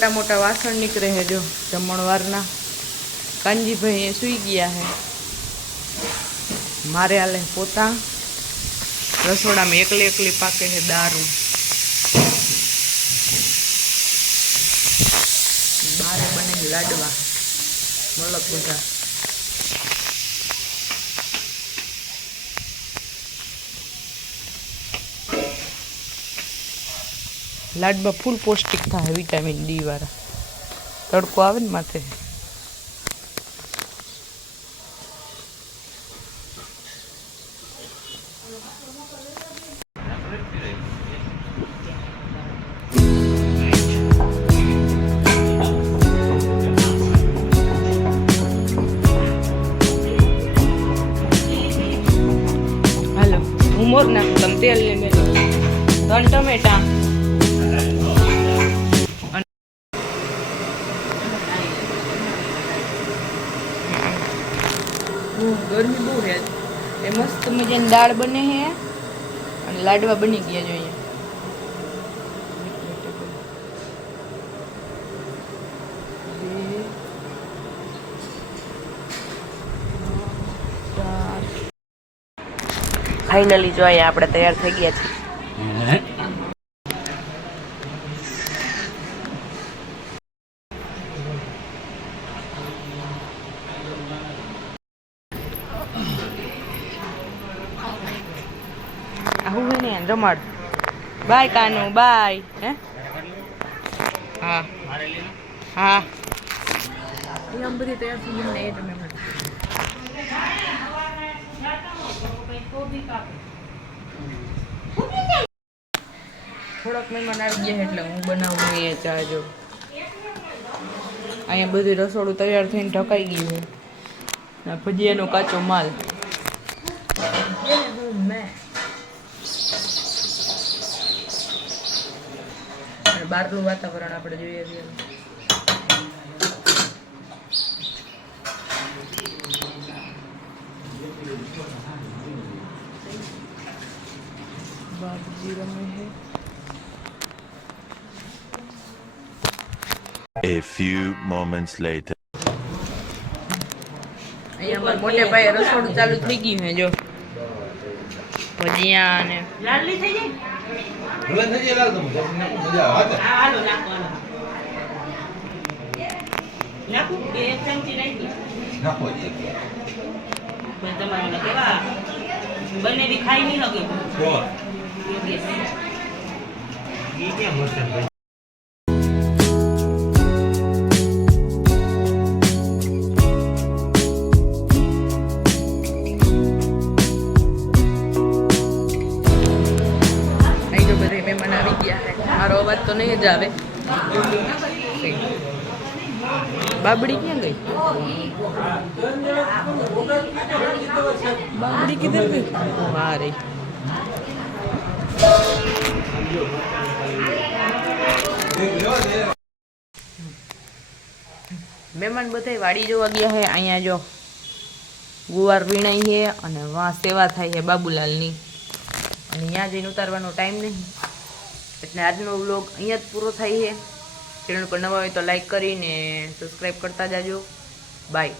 मोटा मोटा वासण निकले है जो जमणवारना। कांजी भाई सुई गया है। मारे हाले पोता रसोड़ा में एकली एकली पाके है दारू। बारे बने लाडवा मलक बधा। लाडवा फूल पौष्टिक था विटामिन डी वाला। तड़को आवे ने माथे। मोर ना तम तेल ले 3 टमेटा गर्मी बहुत है। ए मस्त मजानी दाल बने है और लाडवा बनी गया जो ये फाइनली जो है આપણે તૈયાર થઈ ગયા છે। આવું ને રમાડ બાય કાનુ બાય હે હા હા એ આમ બધી તૈયાર થઈ ગઈ ને એ તમે થોડાક મહેમાન આવી ગયા એટલે હું બનાવું એ ચા જો અહીંયા બધી રસોડું તૈયાર થઈને ઢકાઈ ગયું છે। ભજીયાનો કાચો માલ બહારનું વાતાવરણ આપણે જોઈએ છીએ। बाबूजी रमे है। A few moments later. અહીંયા મારા મોટે ભાઈ રસોડું ચાલુ થઈ ગયું છે જો ભજીયા ને લાલી થઈ જાય ભલે થઈ જાય લાલ તો મજા આવે હાલો નાખો નાખો બે ચમચી નાખી નાખો એક પણ તમારે કેવા બનેવી ખાઈ નહીં લગે કો ઈ કેમ મસ્ત ભાઈ मारो अवाज तो नहीं जावे। बाबड़ी क्या गई? बाबड़ी किधर गई? आ रही। मेहमान बताए वाड़ी जो गया है अँ जो गुवार वीणाई है और वहाँ सेवा थाई है बाबूलाल नी अँ जईने उतारवानो टाइम नहीं એટલે આજનો વ્લોગ અહીંયા જ પૂરો થાય છે। ચેનલ પર નવા હોય તો લાઈક કરીને સબસ્ક્રાઈબ કરતા જાજો। બાય।